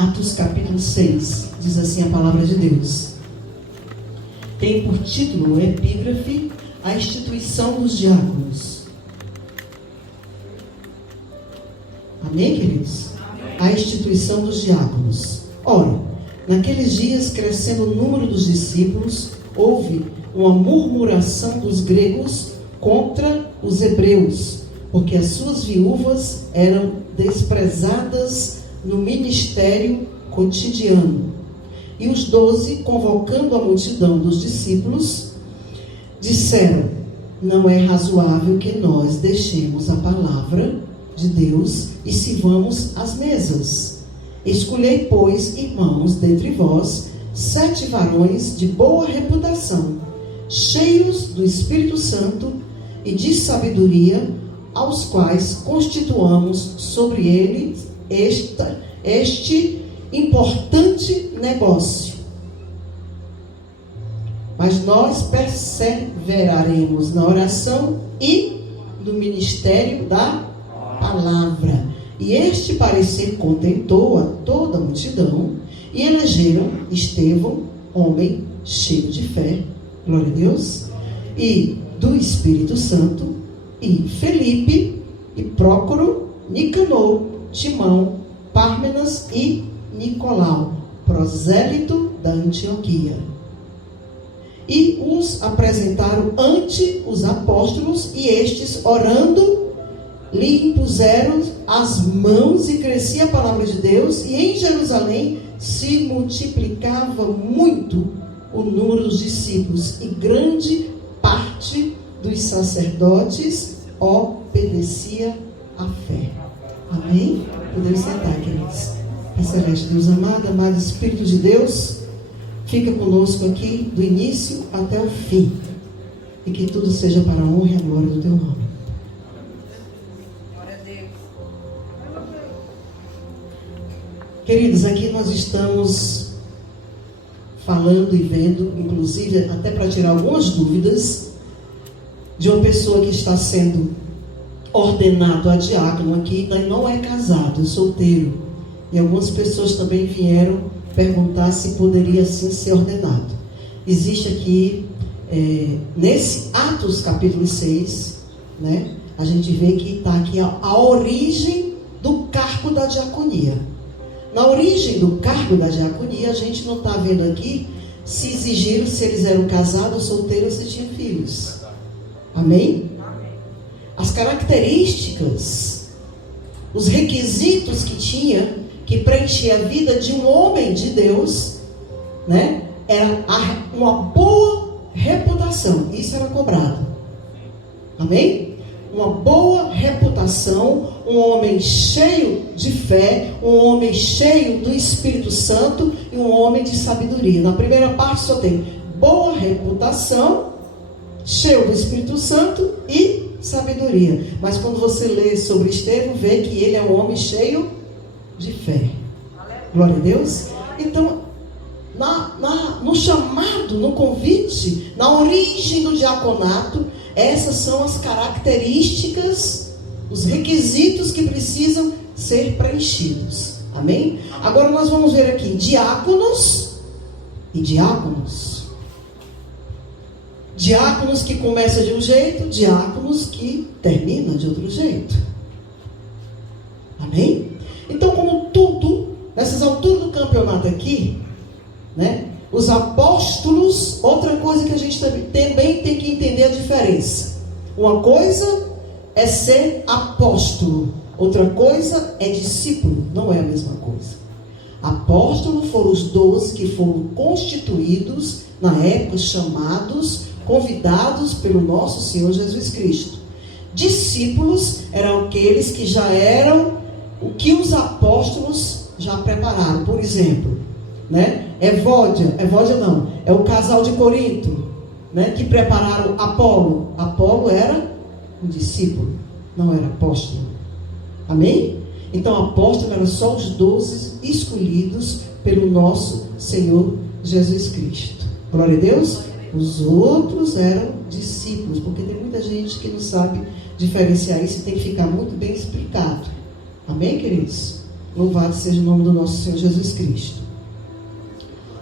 Atos capítulo 6, diz assim a palavra de Deus. Tem por título o epígrafe a instituição dos diáconos. Amém, queridos? A instituição dos diáconos. Ora, naqueles dias, crescendo o número dos discípulos, houve uma murmuração dos gregos contra os hebreus, porque as suas viúvas eram desprezadas no ministério cotidiano. E os 12, convocando a multidão dos discípulos, disseram: não é razoável que nós deixemos a palavra de Deus e sirvamos às mesas. Escolhei, pois, irmãos, dentre vós, 7 varões de boa reputação, cheios do Espírito Santo e de sabedoria, aos quais constituamos sobre eles este importante negócio. Mas nós perseveraremos na oração e no ministério da palavra. E este parecer contentou a toda a multidão, e elegeram Estevão, homem cheio de fé, glória a Deus, e do Espírito Santo, e Felipe, e Prócoro, Nicanor, Timão, Pármenas e Nicolau, prosélito da Antioquia. E os apresentaram ante os apóstolos, e estes, orando, lhe impuseram as mãos, e crescia a palavra de Deus, e em Jerusalém se multiplicava muito o número dos discípulos, e grande parte dos sacerdotes obedecia à fé. Amém? Podemos sentar, queridos. Excelente Deus amado, amado Espírito de Deus, fica conosco aqui do início até o fim, e que tudo seja para a honra e a glória do teu nome. Queridos, aqui nós estamos falando e vendo, inclusive até para tirar algumas dúvidas, de uma pessoa que está sendo ordenado a diácono aqui, mas não é casado, é solteiro. E algumas pessoas também vieram perguntar se poderia assim ser ordenado. Existe aqui, nesse Atos capítulo 6, né, a gente vê que está aqui a origem do cargo da diaconia. Na origem do cargo da diaconia, a gente não está vendo aqui se exigiram se eles eram casados, solteiros, se tinham filhos. Amém? As características, os requisitos que tinha, que preenchia a vida de um homem de Deus, né, era uma boa reputação. Isso era cobrado. Amém? Uma boa reputação, um homem cheio de fé, um homem cheio do Espírito Santo e um homem de sabedoria. Na primeira parte só tem boa reputação, cheio do Espírito Santo e sabedoria. Mas quando você lê sobre Estevão, vê que ele é um homem cheio de fé. Glória a Deus. Então, no chamado, no convite, na origem do diaconato, essas são as características, os requisitos que precisam ser preenchidos. Amém? Agora nós vamos ver aqui diáconos e diáconos. Diáconos que começam de um jeito, diáconos que terminam de outro jeito. Amém? Então, como tudo, nessas alturas do campeonato aqui, né, os apóstolos, outra coisa que a gente também tem que entender a diferença. Uma coisa é ser apóstolo, outra coisa é discípulo, não é a mesma coisa. Apóstolo foram os 12 que foram constituídos, na época chamados, convidados pelo nosso Senhor Jesus Cristo. Discípulos eram aqueles que já eram o que os apóstolos já prepararam. Por exemplo, né? Evódia não, é o casal de Corinto, né? Que prepararam Apolo. Apolo era um discípulo, não era apóstolo. Amém? Então apóstolo era só os 12 escolhidos pelo nosso Senhor Jesus Cristo. Glória a Deus. Os outros eram discípulos, porque tem muita gente que não sabe diferenciar isso e tem que ficar muito bem explicado. Amém, queridos? Louvado seja o nome do nosso Senhor Jesus Cristo.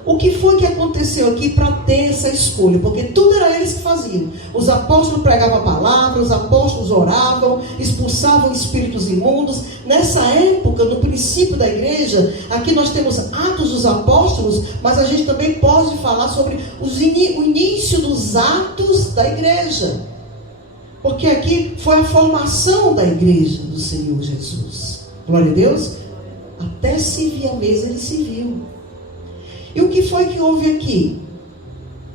O que foi que aconteceu aqui para ter essa escolha? Porque tudo era eles que faziam. Os apóstolos pregavam a palavra, os apóstolos oravam, expulsavam espíritos imundos. Nessa época, no princípio da igreja, aqui nós temos Atos dos Apóstolos, mas a gente também pode falar sobre o início dos atos da igreja. Porque aqui foi a formação da igreja do Senhor Jesus. Glória a Deus. Até servir a mesa ele serviu. E o que foi que houve aqui?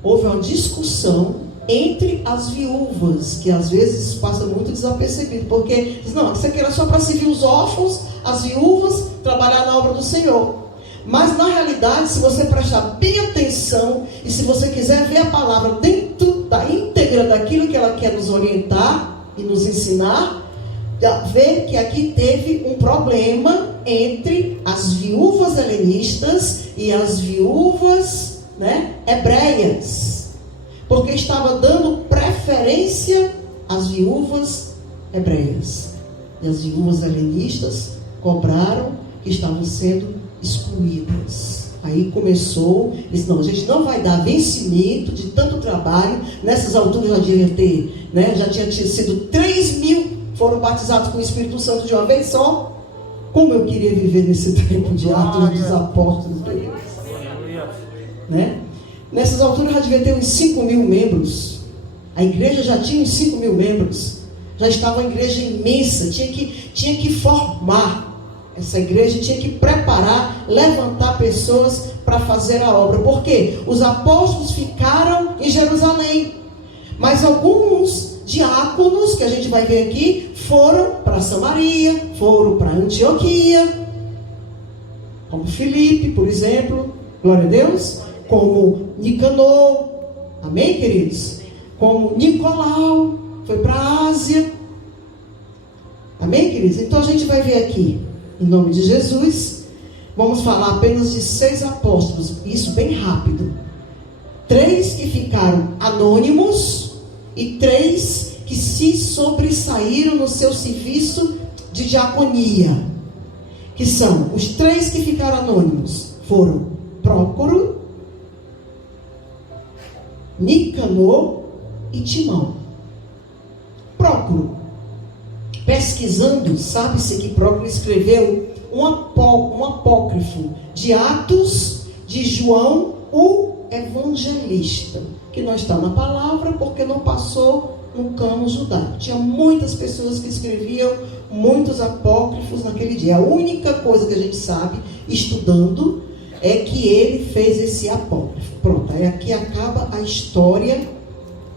Houve uma discussão entre as viúvas, que às vezes passa muito desapercebido, porque diz, não, isso aqui era só para servir os órfãos, as viúvas, trabalhar na obra do Senhor. Mas na realidade, se você prestar bem atenção, e se você quiser ver a palavra dentro da íntegra daquilo que ela quer nos orientar e nos ensinar, ver que aqui teve um problema entre as viúvas helenistas e as viúvas, hebreias, porque estava dando preferência às viúvas hebreias, e as viúvas helenistas cobraram que estavam sendo excluídas. Aí começou, disse, não, a gente não vai dar vencimento de tanto trabalho. Nessas alturas já devia ter, já tinha sido 3.000 foram batizados com o Espírito Santo de uma vez só. Como eu queria viver nesse tempo de Atos dos Apóstolos, Nessas alturas já devia ter uns 5.000 membros. A igreja já tinha uns 5.000 membros. Já estava uma igreja imensa. Tinha que formar essa igreja, tinha que preparar, levantar pessoas para fazer a obra. Por quê? Os apóstolos ficaram em Jerusalém, mas alguns diáconos, que a gente vai ver aqui, foram para Samaria, foram para Antioquia, como Filipe, por exemplo, glória a Deus, como Nicanor, amém, queridos? Como Nicolau, foi para a Ásia, amém, queridos? Então a gente vai ver aqui, em nome de Jesus, vamos falar apenas de 6 apóstolos, isso bem rápido. 3 que ficaram anônimos, e 3 que se sobressaíram no seu serviço de diaconia, que são os 3 que ficaram anônimos, foram Prócoro, Nicanor e Timão. Prócoro, pesquisando, sabe-se que Prócoro escreveu um apócrifo de Atos de João, o evangelista, que não está na palavra porque não passou no cânon judaico. Tinha muitas pessoas que escreviam muitos apócrifos naquele dia. A única coisa que a gente sabe, estudando, é que ele fez esse apócrifo. Pronto, aí aqui acaba a história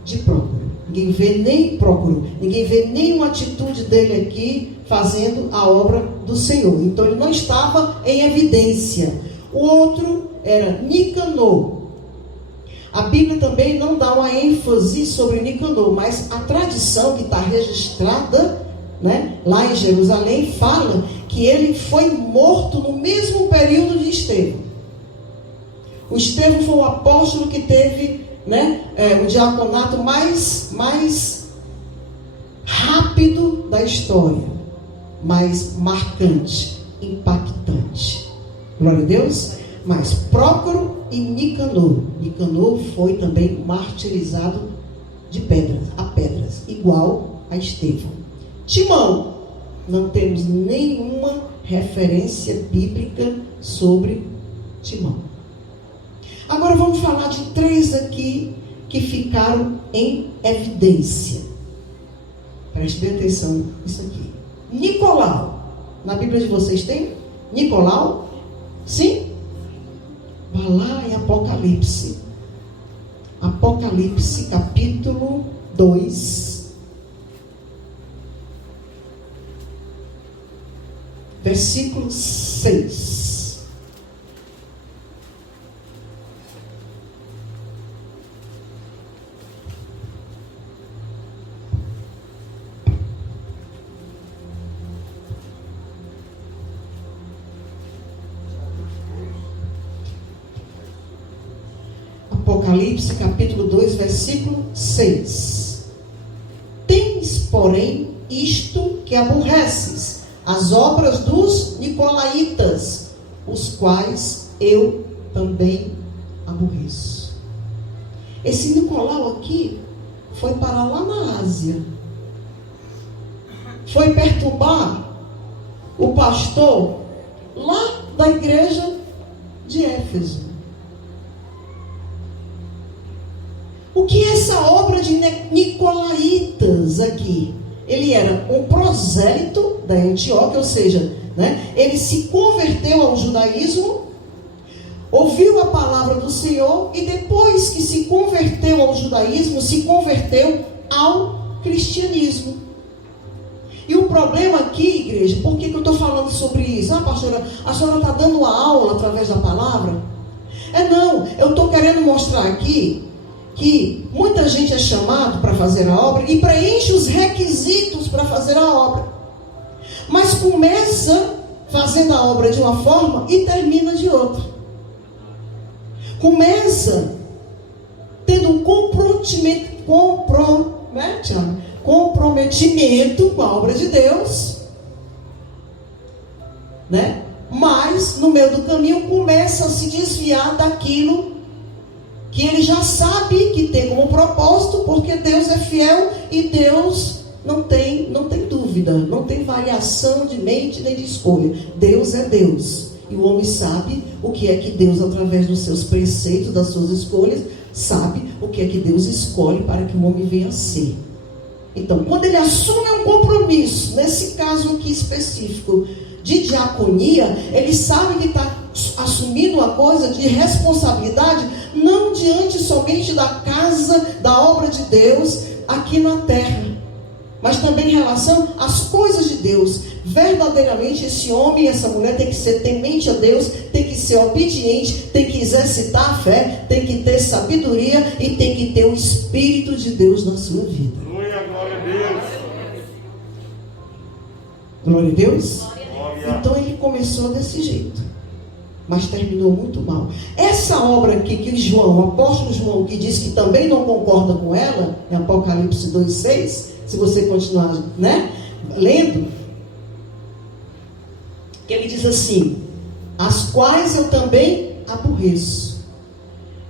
de Prócoro. Ninguém vê nenhuma atitude dele aqui fazendo a obra do Senhor. Então ele não estava em evidência. O outro era Nicanor. A Bíblia também não dá uma ênfase sobre Nicanor, mas a tradição que está registrada, lá em Jerusalém, fala que ele foi morto no mesmo período de Estevão. O Estevão foi o apóstolo que teve o diaconato mais rápido da história, mais marcante, impactante. Glória a Deus. Mas Prócoro e Nicanor. Nicanor foi também martirizado a pedras, igual a Estevão. Timão, não temos nenhuma referência bíblica sobre Timão. Agora vamos falar de 3 aqui que ficaram em evidência. Preste bem atenção nisso aqui. Nicolau. Na Bíblia de vocês tem? Nicolau? Sim? Vá lá em Apocalipse. Apocalipse capítulo 2. Versículo 6. Apocalipse capítulo 2, versículo 6. Tens, porém, isto que aborreces, as obras dos nicolaítas, os quais eu também aborreço. Esse Nicolau aqui foi parar lá na Ásia. Foi perturbar o pastor lá da igreja de Éfeso. O que é essa obra de nicolaítas aqui? Ele era um prosélito da Antioquia, ou seja, ele se converteu ao judaísmo, ouviu a palavra do Senhor e depois que se converteu ao judaísmo, se converteu ao cristianismo. E o problema aqui, igreja, por que eu estou falando sobre isso? Pastora, a senhora está dando uma aula através da palavra? Não, eu estou querendo mostrar aqui que muita gente é chamado para fazer a obra e preenche os requisitos para fazer a obra, mas começa fazendo a obra de uma forma e termina de outra. Começa tendo um comprometimento com a obra de Deus, mas no meio do caminho começa a se desviar daquilo que ele já sabe que tem como propósito, porque Deus é fiel e Deus não tem dúvida, não tem variação de mente nem de escolha. Deus é Deus. E o homem sabe o que é que Deus, através dos seus preceitos, das suas escolhas, sabe o que é que Deus escolhe para que o homem venha a ser. Então, quando ele assume um compromisso, nesse caso aqui específico, de diaconia, ele sabe que está assumindo uma coisa de responsabilidade, não diante somente da casa, da obra de Deus aqui na terra, mas também em relação às coisas de Deus. Verdadeiramente esse homem e essa mulher tem que ser temente a Deus, tem que ser obediente, tem que exercitar a fé, tem que ter sabedoria e tem que ter o Espírito de Deus na sua vida. Glória a Deus. Glória a Deus. Então ele começou desse jeito, mas terminou muito mal. Essa obra aqui que João, o apóstolo João, que diz que também não concorda com ela, em Apocalipse 2,6, se você continuar lendo, que ele diz assim: as quais eu também aborreço.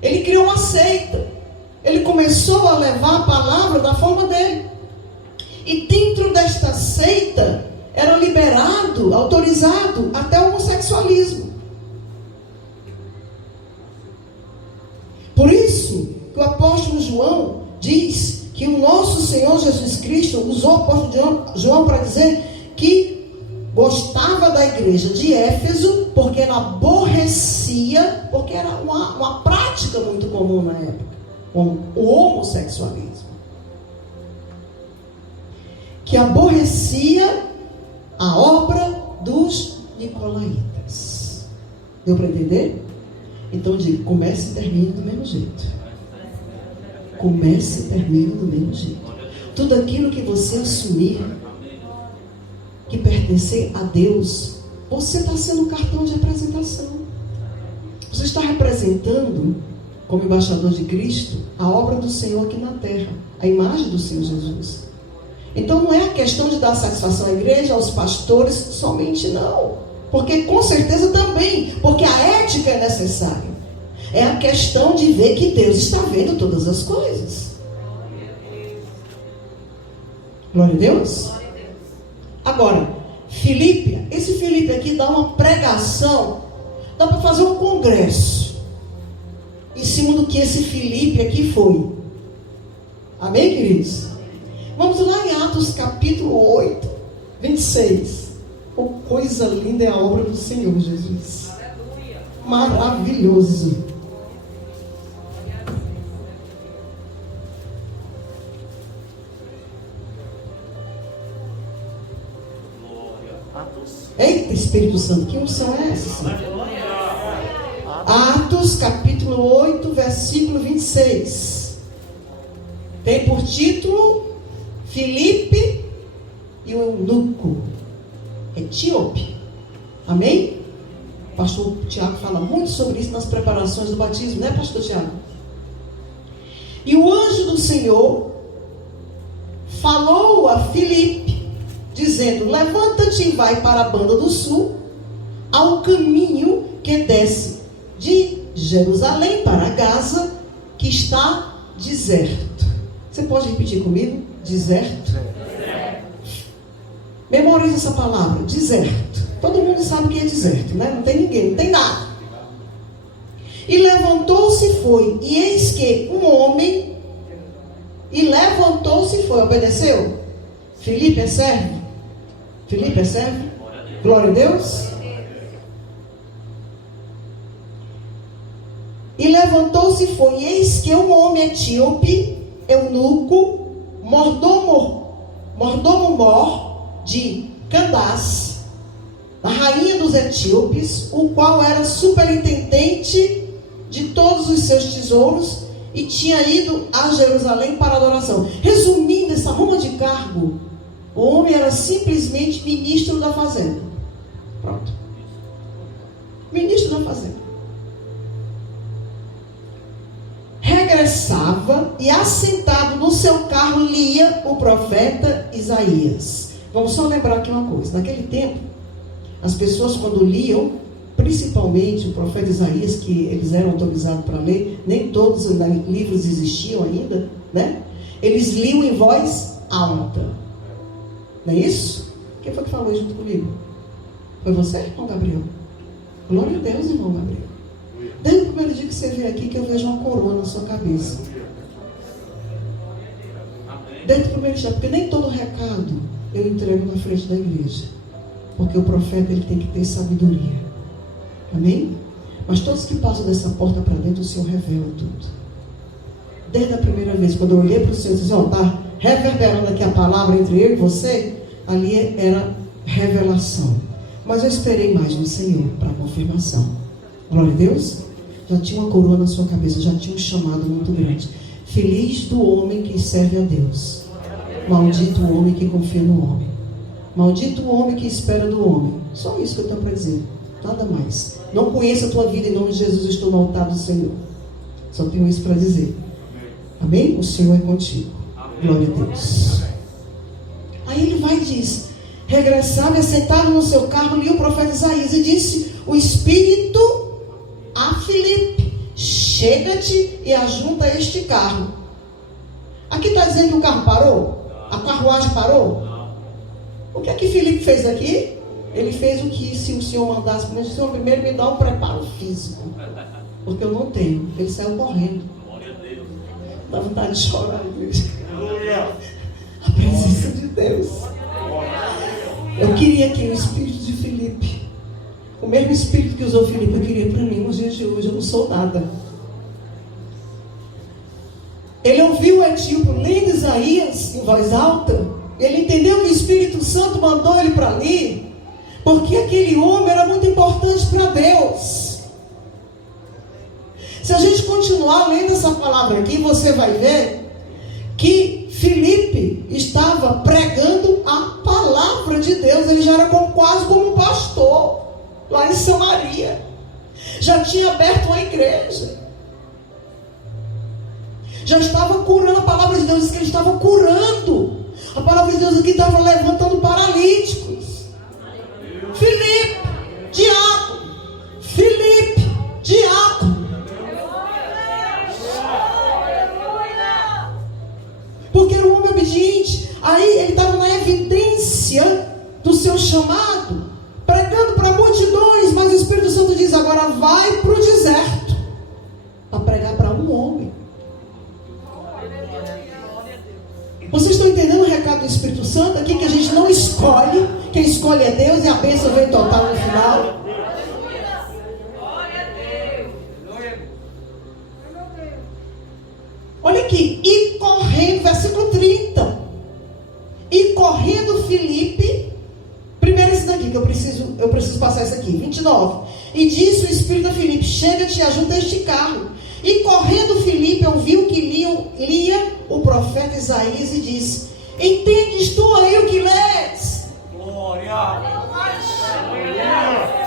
Ele criou uma seita, ele começou a levar a palavra da forma dele, e dentro desta seita era liberado, autorizado até o homossexualismo. Por isso que o apóstolo João diz que o nosso Senhor Jesus Cristo usou o apóstolo João para dizer que gostava da igreja de Éfeso porque ela aborrecia, porque era uma prática muito comum na época, o homossexualismo, que aborrecia a obra dos nicolaítas. Deu para entender? Então eu digo, comece e termine do mesmo jeito. Comece e termine do mesmo jeito. Tudo aquilo que você assumir que pertencer a Deus, você está sendo um cartão de apresentação. Você está representando, como embaixador de Cristo, a obra do Senhor aqui na terra, a imagem do Senhor Jesus. Então não é a questão de dar satisfação à igreja, aos pastores, somente não. Porque com certeza também, porque a ética é necessária. É a questão de ver que Deus está vendo todas as coisas. Glória a Deus. Agora, Filipe, esse Filipe aqui dá uma pregação, dá para fazer um congresso em cima do que esse Filipe aqui foi. Amém, queridos? Vamos lá em Atos capítulo 8, 26. Oh, coisa linda é a obra do Senhor Jesus. Aleluia. Maravilhoso. Eita, Espírito Santo, que unção é essa? Atos capítulo 8, versículo 26. Tem por título Filipe e o eunuco etíope. Amém? O pastor Tiago fala muito sobre isso nas preparações do batismo, né, pastor Tiago? E o anjo do Senhor falou a Filipe, dizendo: levanta-te e vai para a banda do sul, ao caminho que desce de Jerusalém para Gaza, que está deserto. Você pode repetir comigo? Deserto. Memorize essa palavra, deserto. Todo mundo sabe o que é deserto, né? Não tem ninguém, não tem nada. E levantou-se e foi, e eis que um homem, e levantou-se e foi, obedeceu? Filipe é servo? Filipe é servo? Glória a Deus. E levantou-se e foi, e eis que um homem etíope, eunuco, mordomo-mor de Candace, a rainha dos etíopes, o qual era superintendente de todos os seus tesouros e tinha ido a Jerusalém para adoração. Resumindo essa ruma de cargo, o homem era simplesmente ministro da fazenda. Pronto. Ministro da fazenda. Regressava e assentado no seu carro lia o profeta Isaías. Vamos só lembrar aqui uma coisa. Naquele tempo, as pessoas quando liam, principalmente o profeta Isaías, que eles eram autorizados para ler, nem todos os livros existiam ainda, né? Eles liam em voz alta. Não é isso? Quem foi que falou junto comigo? Foi você, irmão Gabriel? Glória a Deus, irmão Gabriel. Desde o primeiro dia que você veio aqui, que eu vejo uma coroa na sua cabeça. Desde o primeiro dia, porque nem todo recado eu entrego na frente da igreja. Porque o profeta, ele tem que ter sabedoria. Amém? Mas todos que passam dessa porta para dentro, o Senhor revela tudo. Desde a primeira vez, quando eu olhei para o Senhor e disse: está reverberando aqui a palavra entre eu e você, ali era revelação. Mas eu esperei mais no Senhor para a confirmação. Glória a Deus. Já tinha uma coroa na sua cabeça, já tinha um chamado muito grande. Feliz do homem que serve a Deus. Maldito o homem que confia no homem. Maldito o homem que espera do homem. Só isso que eu tenho para dizer. Nada mais. Não conheça a tua vida em nome de Jesus. Estou no altar do Senhor. Só tenho isso para dizer. Amém? O Senhor é contigo. Glória a Deus. Aí ele vai e diz: regressava e assentado no seu carro, lia o profeta Isaías e disse o Espírito a Filipe: chega-te e ajunta este carro. Aqui está dizendo que o carro parou? A carruagem parou? O que é que Filipe fez aqui? Ele fez o que se o Senhor mandasse para mim. Senhor, primeiro me dá um preparo físico, porque eu não tenho. Ele saiu correndo. Dá vontade de chorar, igreja. A presença de Deus. Eu queria que o espírito de Filipe, o mesmo espírito que usou Filipe, eu queria para mim nos dias de hoje. Eu não sou nada. Ele ouviu o etíope lendo Isaías em voz alta. Ele entendeu que o Espírito Santo mandou ele para ali, porque aquele homem era muito importante para Deus. Se a gente continuar lendo essa palavra aqui, você vai ver que Filipe estava pregando a palavra de Deus. Ele já era quase como um pastor lá em Samaria. Já tinha aberto uma igreja. Já estava curando. A palavra de Deus diz que ele estava curando. A palavra de Deus aqui estava levantando paralíticos. Filipe, diácono. Filipe, diácono. Porque era um homem obediente. Aí ele estava na evidência do seu chamado, pregando para multidões. Mas o Espírito Santo diz: agora vai para o deserto para pregar para um homem. Vocês estão entendendo o recado do Espírito Santo aqui? Que a gente não escolhe. Quem escolhe é Deus, e a bênção vem total no final. Olha aqui. E correndo, versículo 30. E correndo Filipe. Primeiro esse daqui, que eu preciso passar isso aqui. 29. E disse o Espírito a Filipe: chega-te e ajunta este carro. E correndo Filipe ouviu que lia o profeta Isaías e disse: entendes tu aí o que lês? Glória!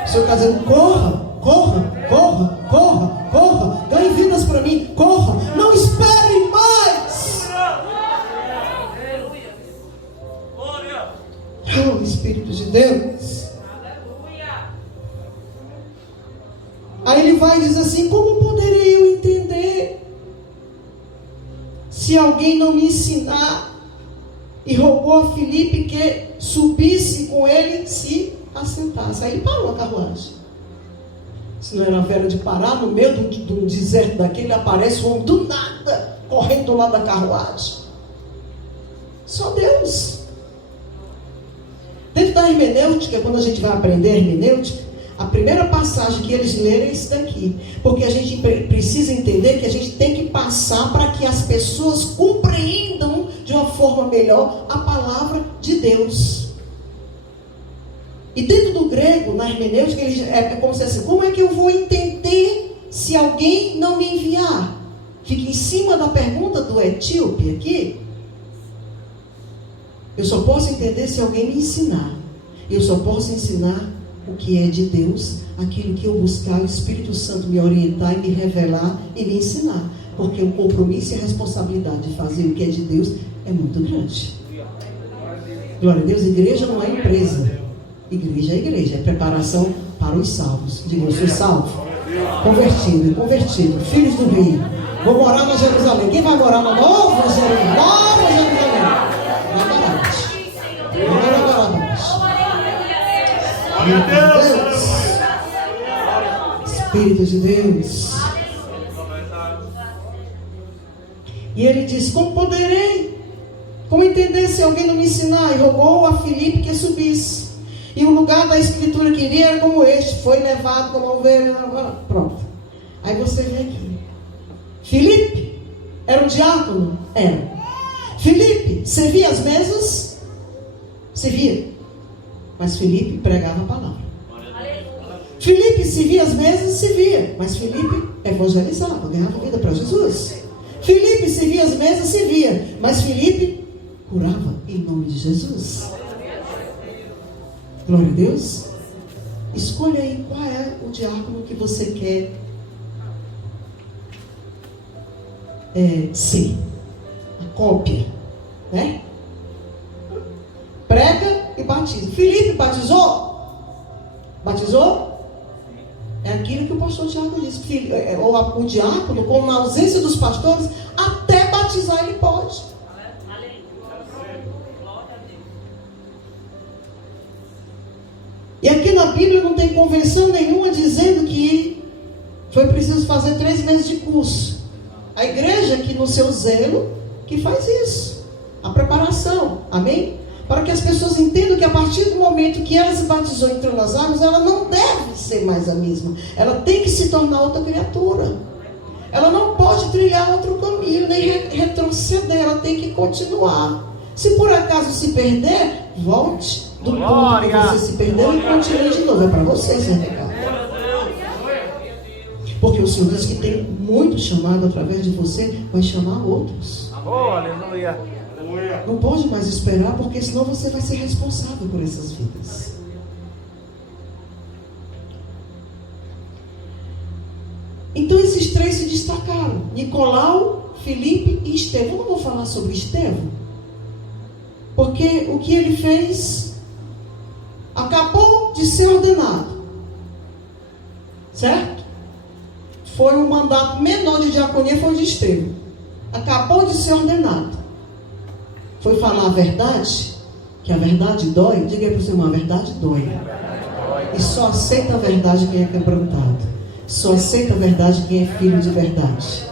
O Senhor está dizendo: corra, corra, corra, corra, corra, ganhe vidas para mim, corra, não espere mais. Deus. Aí ele vai e diz assim: como poderei eu entender se alguém não me ensinar? E rogou a Filipe que subisse com ele, se assentasse. Aí ele parou a carruagem. Se não era velho de parar, no meio do deserto daquele, aparece um homem do nada, correndo do lado da carruagem. Só Deus. Dentro da hermenêutica, quando a gente vai aprender hermenêutica, a primeira passagem que eles leram é isso daqui. Porque a gente precisa entender que a gente tem que passar para que as pessoas compreendam de uma forma melhor a palavra de Deus. E dentro do grego, na hermenêutica, é como se assim: como é que eu vou entender se alguém não me enviar? Fica em cima da pergunta do etíope aqui. Eu só posso entender se alguém me ensinar. Eu só posso ensinar o que é de Deus, aquilo que eu buscar, o Espírito Santo me orientar e me revelar e me ensinar. Porque o compromisso e a responsabilidade de fazer o que é de Deus é muito grande. Glória a Deus. Igreja não é empresa. Igreja é igreja, é preparação para os salvos. Diga: eu sou salvo, convertido, filhos do Rio. Vou morar na Jerusalém. Quem vai morar na Nova Jerusalém? Nova Jerusalém. Deus. Espírito de Deus. E ele diz: como poderei? Como entender se alguém não me ensinar? E rogou a Filipe que subisse. E o lugar da escritura que iria era como este: foi levado como ovelha. Pronto. Aí você vê aqui: Filipe era um diácono? Era. Filipe servia as mesas? Servia. Mas Filipe pregava a palavra. Filipe servia as mesas? Servia. Mas Filipe evangelizava, ganhava vida para Jesus. Filipe servia as mesas? Servia. Mas Filipe curava em nome de Jesus. Glória a Deus. Escolha aí qual é o diácono que você quer ser. A cópia, né? Prega e batiza. Filipe batizou? Batizou? É aquilo que o pastor Tiago disse. O diácono, como na ausência dos pastores, até batizar ele pode. E aqui na Bíblia não tem convenção nenhuma dizendo que foi preciso fazer 3 meses de curso. A igreja que no seu zelo que faz isso. A preparação. Amém? Para que as pessoas entendam que a partir do momento que ela se batizou e entrou nas águas, ela não deve ser mais a mesma. Ela tem que se tornar outra criatura. Ela não pode trilhar outro caminho, nem retroceder. Ela tem que continuar. Se por acaso se perder, volte do ponto que você se perdeu e continue de novo. É para você esse recado. Porque o Senhor diz que tem muito chamado através de você, vai chamar outros. Aleluia. Não pode mais esperar, porque senão você vai ser responsável por essas vidas. Então esses 3 se destacaram: Nicolau, Filipe e Estevão. Eu não vou falar sobre Estevão, porque o que ele fez acabou de ser ordenado, certo? Foi um mandato menor de diaconia, foi o de Estevão. Acabou de ser ordenado. Foi falar a verdade, que a verdade dói. Diga aí para o seu irmão: a verdade dói. E só aceita a verdade quem é quebrantado. Só aceita a verdade quem é filho de verdade.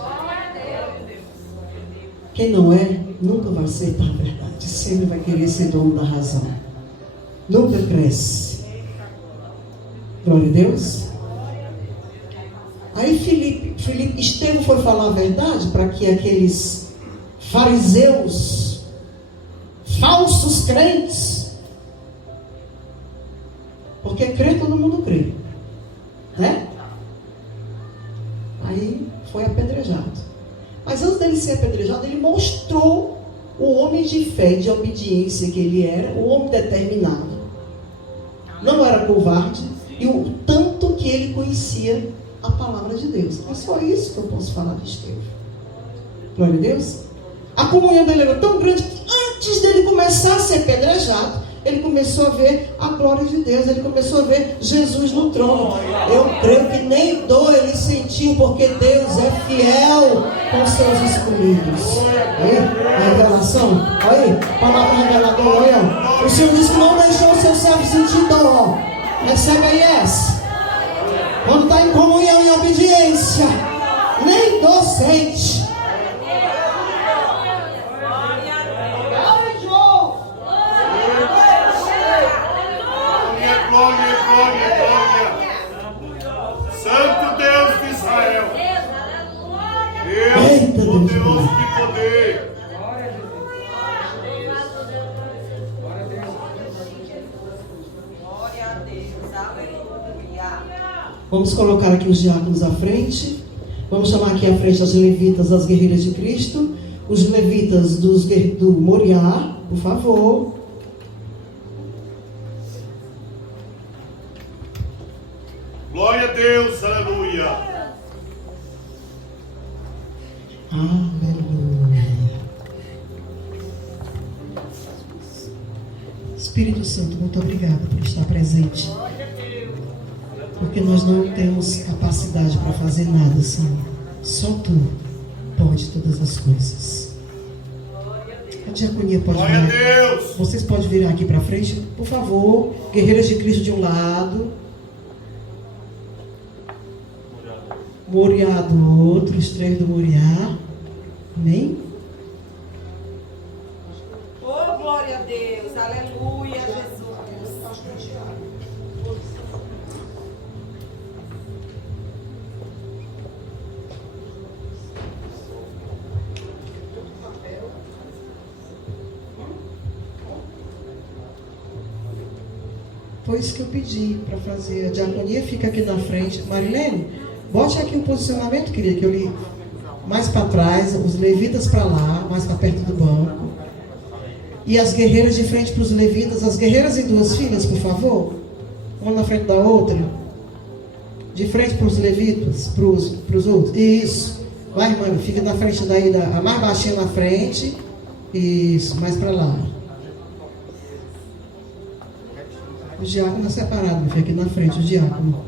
Quem não é, nunca vai aceitar a verdade. Sempre vai querer ser dono da razão. Nunca cresce. Glória a Deus. Aí Estevão foi falar a verdade para que aqueles fariseus, falsos crentes, porque crer todo mundo crê, né? Aí foi apedrejado. Mas antes dele ser apedrejado, ele mostrou o homem de fé e de obediência que ele era, o homem determinado. Não era covarde, e o tanto que ele conhecia a palavra de Deus. É só isso que eu posso falar de Estevão. Glória a Deus. A comunhão dele era tão grande que antes dele começar a ser apedrejado, ele começou a ver a glória de Deus, ele começou a ver Jesus no trono. Eu creio que nem dor ele sentiu, porque Deus é fiel com seus escolhidos. Aí, a revelação, aí, palavra reveladora, olha. O Senhor disse que não deixou o seu servo sentir dor. Recebe aí essa. Quando está em comunhão e obediência, nem dor sente. Santo Deus de Israel. Deus, poderoso de poder. Vamos colocar aqui os diáconos à frente. Vamos chamar aqui à frente as levitas das guerreiras de Cristo. Os levitas do Moriá, por favor. Glória a Deus, aleluia. Aleluia. Espírito Santo, muito obrigado por estar presente. Porque nós não temos capacidade para fazer nada, Senhor. Só Tu pode todas as coisas. A diaconia pode Glória vir. a Deus. Vocês podem virar aqui para frente, por favor. Guerreiras de Cristo de um lado. Moriá do outro, os três do Moriá. Amém? Oh, glória a Deus, aleluia, Jesus. Foi isso que eu pedi para fazer. A diaconia fica aqui na frente. Marilene, bote aqui o posicionamento, querida, que eu li mais para trás, os levitas para lá, mais para perto do banco. E as guerreiras de frente para os levitas, as guerreiras em duas filas, por favor. Uma na frente da outra. De frente para os levitas, para os outros. Isso. Vai, irmã, fica na frente daí, a mais baixinha na frente. Isso, mais para lá. O diácono é separado, fica aqui na frente, o diácono.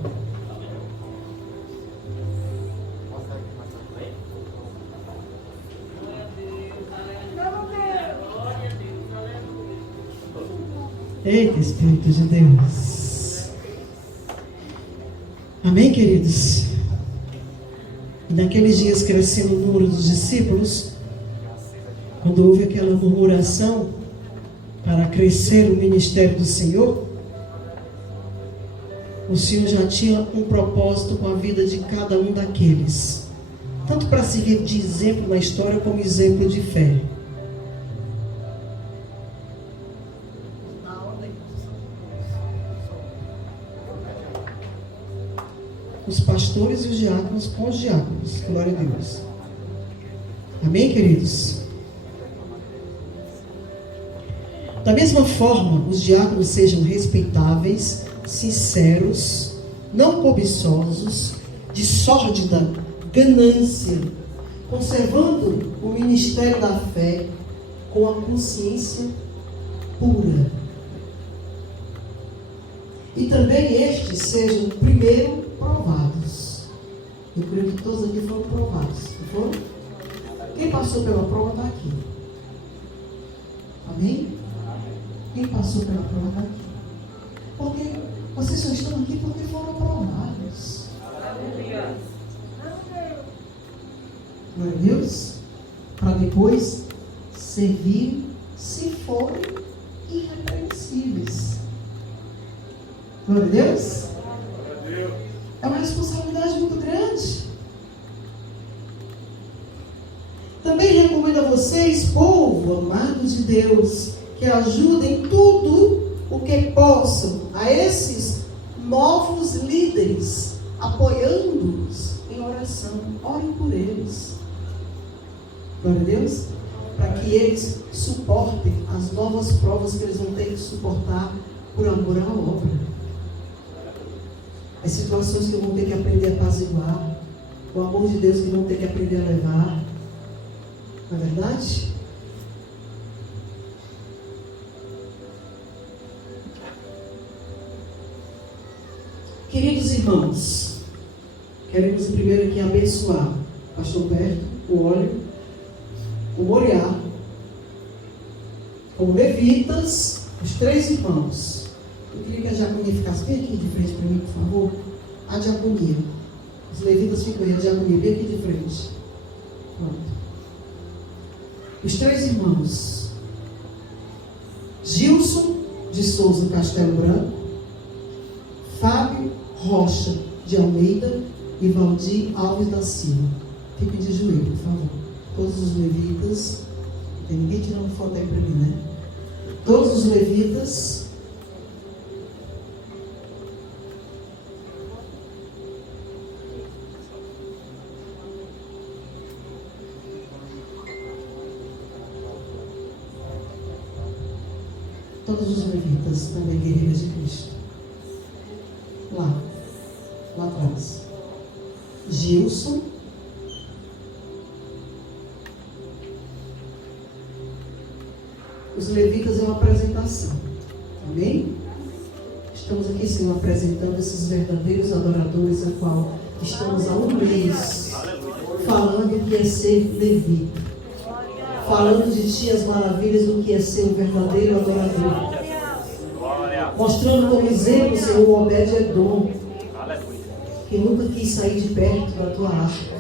Eita, Espírito de Deus. Amém, queridos? E naqueles dias crescendo o número dos discípulos, quando houve aquela murmuração para crescer o ministério do Senhor, o Senhor já tinha um propósito com a vida de cada um daqueles, tanto para servir de exemplo na história como exemplo de fé. Os pastores e os diáconos com os diáconos. Glória a Deus. Amém, queridos? Da mesma forma, os diáconos sejam respeitáveis, sinceros, não cobiçosos, de sórdida ganância, conservando o ministério da fé com a consciência pura. E também estes sejam primeiro provados. Eu creio que todos aqui foram provados, não foram? Quem passou pela prova está aqui. Amém? Quem passou pela prova está aqui. Porque vocês só estão aqui porque foram provados. Glória a Deus. Para depois servir se forem irrepreensíveis. Glória a Deus. É uma responsabilidade muito grande. Também recomendo a vocês, povo amado de Deus, que ajudem tudo o que possam a esses novos líderes, apoiando-os em oração. Orem por eles. Glória a Deus. Para que eles suportem as novas provas que eles vão ter que suportar por amor à obra. As situações que vão ter que aprender a apaziguar. O amor de Deus que vão ter que aprender a levar. Não é verdade? Queridos irmãos, queremos primeiro aqui abençoar o pastor Berto, o óleo, o Moriá, como levitas, os 3 irmãos. Eu queria que a diaconia ficasse bem aqui de frente para mim, por favor. A diaconia. Os levitas ficam aí, a diaconia bem aqui de frente. Pronto. Os 3 irmãos. Gilson de Souza Castelo Branco, Fábio Rocha de Almeida e Valdir Alves da Silva. Fiquem de joelho, por favor. Todos os levitas. Não tem ninguém tirando foto aí para mim, né? Todos os levitas. Todos os levitas, também guerreiras de Cristo. Lá atrás. Gilson. Os levitas é uma apresentação. Amém? Estamos aqui, Senhor, apresentando esses verdadeiros adoradores, a qual estamos há um mês falando que é ser levita. Falando de Ti as maravilhas do que é ser um verdadeiro adorador. Mostrando como exemplo, Senhor, o Obed-Edom, que nunca quis sair de perto da Tua arca,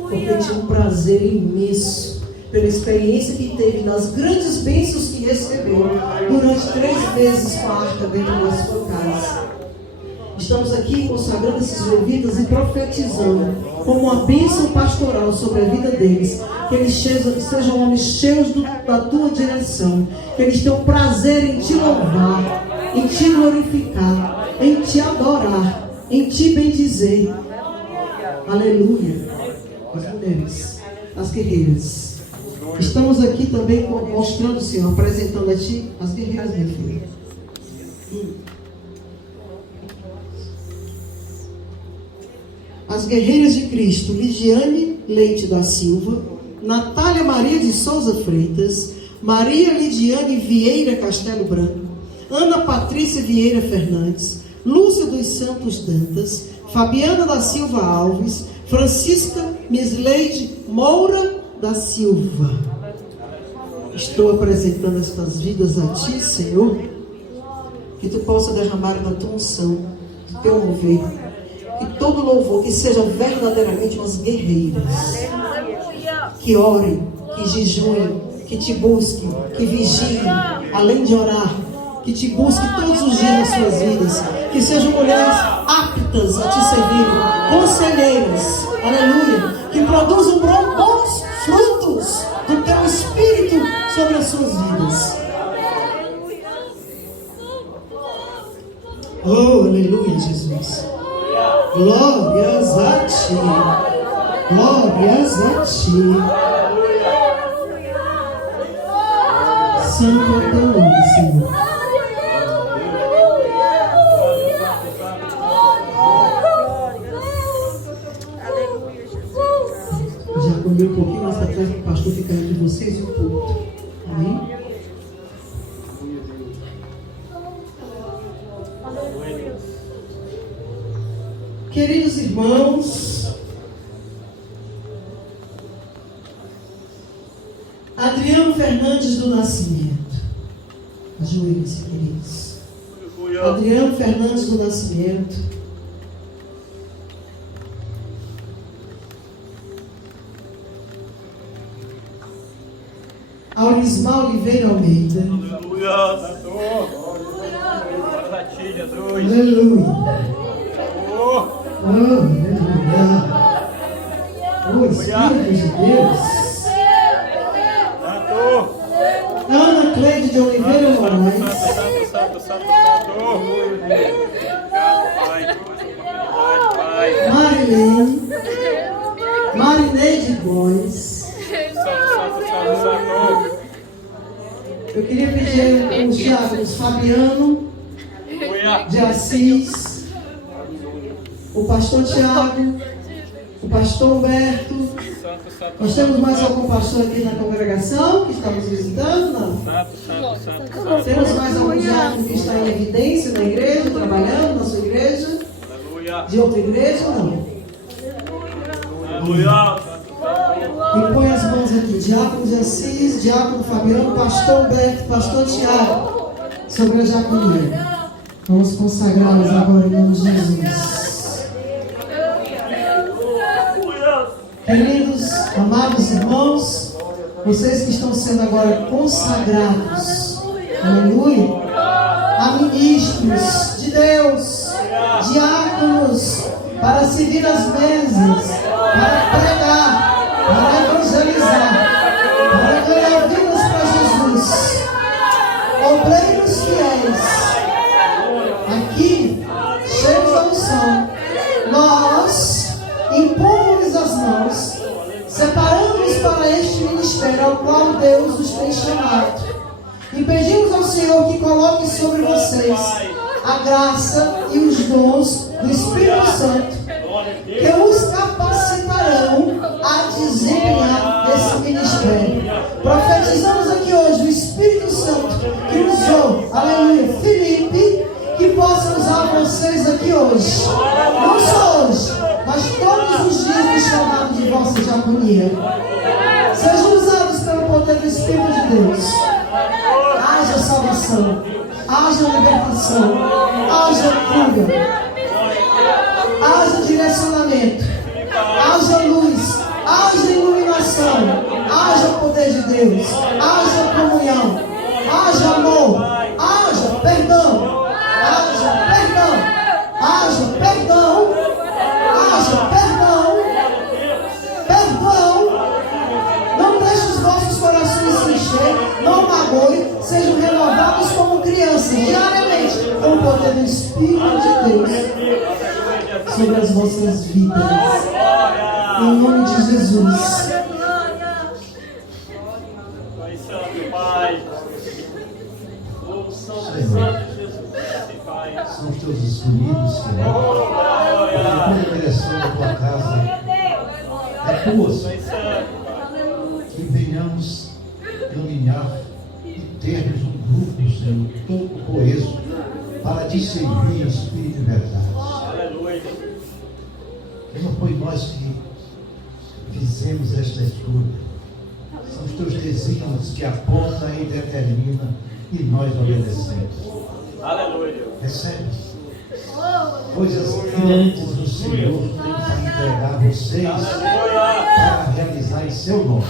porque tinha um prazer imenso pela experiência que teve, das grandes bênçãos que recebeu durante 3 meses com a arca dentro da sua casa. Estamos aqui consagrando esses levitas e profetizando como uma bênção pastoral sobre a vida deles, que eles sejam homens cheios da Tua direção, que eles tenham prazer em Te louvar, em Te glorificar, em Te adorar, em Te bendizer. Aleluia. As mulheres, as guerreiras. Estamos aqui também mostrando, Senhor, apresentando a Ti as guerreiras, minha filha. As guerreiras de Cristo: Lidiane Leite da Silva, Natália Maria de Souza Freitas, Maria Lidiane Vieira Castelo Branco, Ana Patrícia Vieira Fernandes, Lúcia dos Santos Dantas, Fabiana da Silva Alves, Francisca Misleide Moura da Silva. Estou apresentando estas vidas a Ti, Senhor, que Tu possa derramar da Tua unção, do Teu mover, e todo louvor, que sejam verdadeiramente umas guerreiras, que orem, que jejuem, que Te busquem, que vigiem, além de orar, que Te busquem todos os dias nas suas vidas, que sejam mulheres aptas a Te servir, conselheiras, aleluia, que produzam bons frutos do Teu Espírito sobre as suas vidas. Oh, aleluia, Jesus. Glórias a Ti, glórias a Ti. Santo é Teu nome, Senhor. Já comi um pouquinho mais atrás para o pastor ficar entre vocês e o culto. Amém? Queridos irmãos, Adriano Fernandes do Nascimento. Ajoelhem-se, queridos. Adriano Fernandes do Nascimento. Aurismar Oliveira Almeida. Aleluia. Oh, aleluia. Oh, Espírito de Deus. Ana Cleide de Oliveira Moraes. Marilene. Marineide Góes. Eu queria pedir os diáconos Fabiano de Assis, o pastor Tiago, o pastor Humberto. Nós temos mais algum pastor aqui na congregação que está nos visitando? Não? Temos mais algum diácono que está em evidência na igreja, trabalhando na sua igreja? igreja? Aleluia. De outra igreja ou não? Aleluia. E põe as mãos aqui, Diácono de Assis, Diácono Fabiano, Pastor Beto, Pastor Tiago, sobre a diaconia. Vamos consagrá-los agora em nome de Jesus. Queridos, amados irmãos, vocês que estão sendo agora consagrados, aleluia, a ministros de Deus, diáconos, para servir as mesas, para pregar, para evangelizar, para ganhar vidas para Jesus, obreiros fiéis, aqui, cheios da unção, nós impomos as mãos, separamos para este ministério ao qual Deus os tem chamado, e pedimos ao Senhor que coloque sobre vocês a graça e os dons do Espírito Santo, que os capacitarão a desempenhar esse ministério. Profetizamos aqui hoje o Espírito Santo que usou, aleluia, Felipe, que possa usar vocês aqui hoje, não só hoje, mas todos os dias do chamado de vossa diaconia. Sejam usados pelo poder do Espírito de Deus. Haja salvação, haja libertação, haja cura, haja direcionamento, haja luz, haja iluminação, haja poder de Deus, haja comunhão, haja amor, haja perdão, haja perdão, haja perdão, haja perdão, perdão. Não deixe os vossos corações se encher, não magoe, sejam renovados como crianças diariamente com o poder do Espírito de Deus sobre as vossas vidas, em nome de Jesus. Senhor, são os teus escolhidos, Senhor. A direção da tua casa é tua, Senhor. Que venhamos caminhar e termos um grupo, Senhor, todo coeso para te servir em espírito e verdade. Não foi nós que fizemos esta escolha. São os teus desígnios que apontam e determinam e nós obedecemos. Aleluia. Recebe coisas grandes do Senhor tem para entregar a vocês para realizar em seu nome.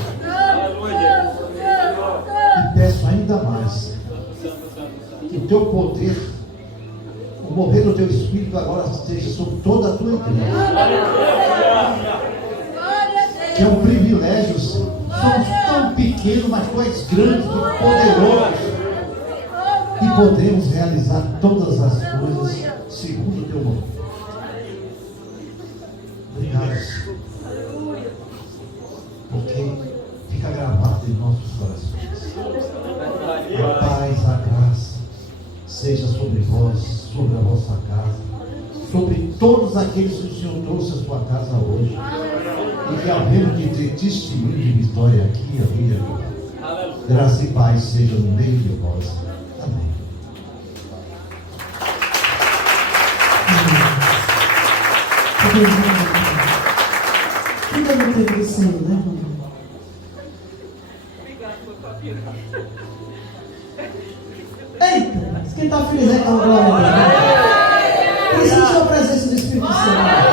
E peço ainda mais que o teu poder, o mover do teu Espírito agora esteja sobre toda a tua igreja. Que é um privilégio, Senhor. Somos tão pequenos, mas tu és grande e poderoso. E podemos realizar todas as coisas segundo o teu nome. Obrigado, Senhor. Porque fica gravado em nossos corações. A paz, a graça seja sobre vós, sobre a vossa casa, sobre todos aqueles que o Senhor trouxe à sua casa hoje. E que havemos de ter testemunho de vitória aqui, ali e ali. Graça e paz seja no meio de vós. Amém. Fica no tempo do Senhor, né, irmão? Eita, quem está feliz é com a glória. Quem sentiu a presença do Espírito Santo?